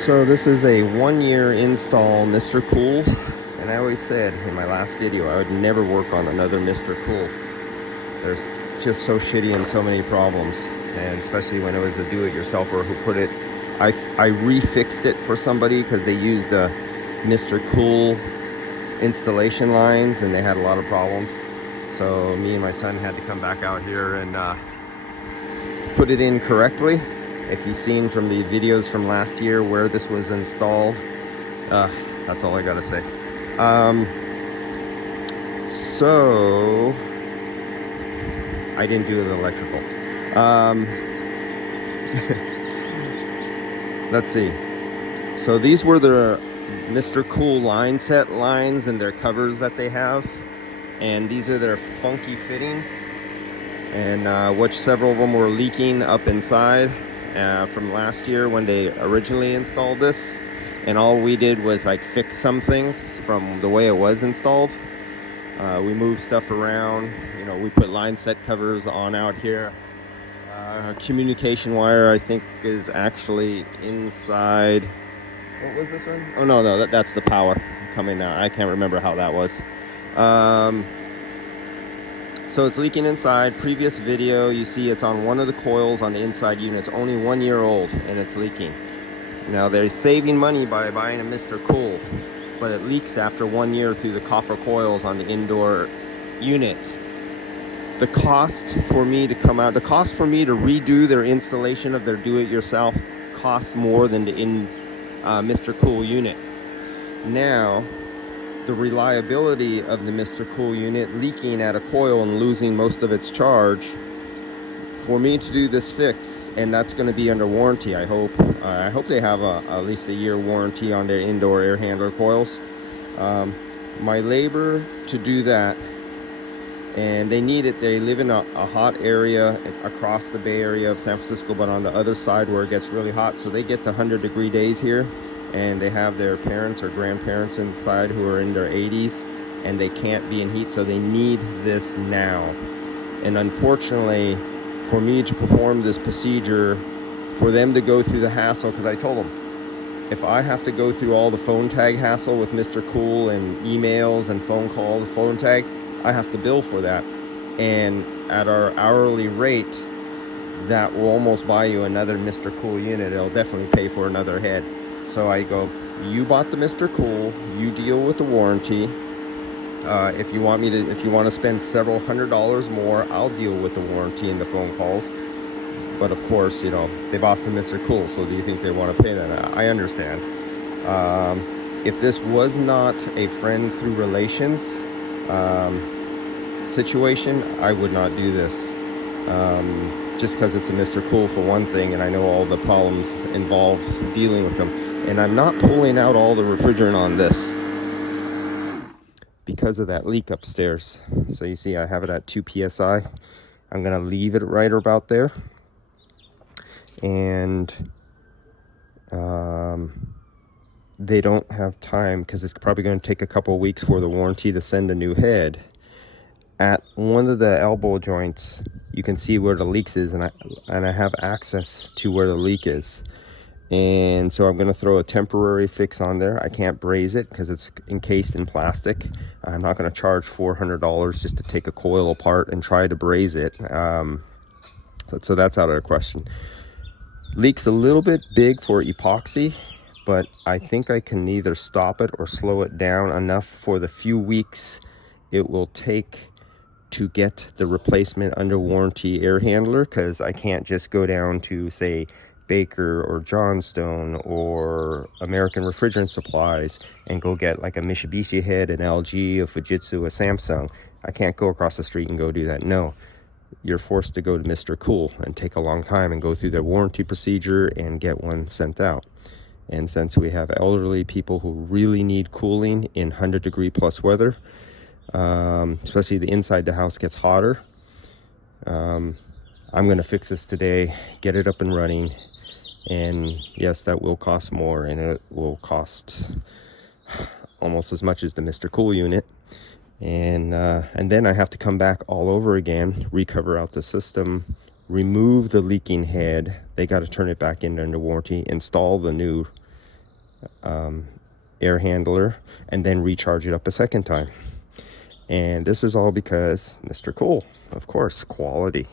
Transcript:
So this is a 1-year install MrCool, and I always said in my last video I would never work on another MrCool. They're just so shitty and so many problems, and especially when it was a do-it-yourselfer who put it. I refixed it for somebody because they used a MrCool installation lines and they had a lot of problems. So me and my son had to come back out here and put it in correctly. If you've seen from the videos from last year where this was installed, that's all I gotta say. So I didn't do the electrical. Let's see. So these were the MrCool line set lines and their covers that they have, and these are their funky fittings, and which several of them were leaking up inside from last year when they originally installed this. And all we did was like fix some things from the way it was installed. We moved stuff around, you know, we put line set covers on out here. Communication wire, I think, is actually inside. What was this one? Oh no, that's the power coming out. I can't remember how that was. So it's leaking inside. Previous video, you see it's on one of the coils on the inside unit. It's only 1 year old and it's leaking. Now they're saving money by buying a MrCool, but it leaks after 1 year through the copper coils on the indoor unit. The cost for me to redo their installation of their do-it-yourself cost more than the MrCool unit. Now, the reliability of the MrCool unit leaking at a coil and losing most of its charge, for me to do this fix, and that's going to be under warranty, I hope. I hope they have at least a year warranty on their indoor air handler coils. My labor to do that, and they need it. They live in a hot area across the Bay Area of San Francisco, but on the other side where it gets really hot, so they get to 100-degree days here, and they have their parents or grandparents inside who are in their 80s, and they can't be in heat, so they need this now. And unfortunately, for me to perform this procedure, for them to go through the hassle, because I told them, if I have to go through all the phone tag hassle with MrCool and emails and phone calls, phone tag, I have to bill for that. And at our hourly rate, that will almost buy you another MrCool unit. It'll definitely pay for another head. So I go, you bought the MrCool, you deal with the warranty. If you want to spend several $100s more, I'll deal with the warranty and the phone calls. But of course, you know, they bought the MrCool, so do you think they want to pay that? I understand. If this was not a friend through relations situation, I would not do this. Just because it's a MrCool for one thing, and I know all the problems involved dealing with them. And I'm not pulling out all the refrigerant on this because of that leak upstairs. So you see I have it at 2 psi. I'm gonna leave it right about there, and they don't have time because it's probably going to take a couple of weeks for the warranty to send a new head. At one of the elbow joints, you can see where the leaks is, and I have access to where the leak is. And so I'm going to throw a temporary fix on there. I can't braze it because it's encased in plastic. I'm not going to charge $400 just to take a coil apart and try to braze it. So that's out of the question. Leak's a little bit big for epoxy, but I think I can either stop it or slow it down enough for the few weeks it will take to get the replacement under warranty air handler, because I can't just go down to, say, Baker or Johnstone or American Refrigerant Supplies and go get like a Mitsubishi head, an LG, a Fujitsu, a Samsung. I can't go across the street and go do that. No, you're forced to go to MrCool and take a long time and go through their warranty procedure and get one sent out. And since we have elderly people who really need cooling in 100-degree plus weather, especially the inside the house gets hotter, I'm going to fix this today, get it up and running. And yes, that will cost more, and it will cost almost as much as the MrCool unit. And then I have to come back all over again, recover out the system, remove the leaking head. They got to turn it back in under warranty, install the new air handler and then recharge it up a second time. And this is all because MrCool, of course, quality.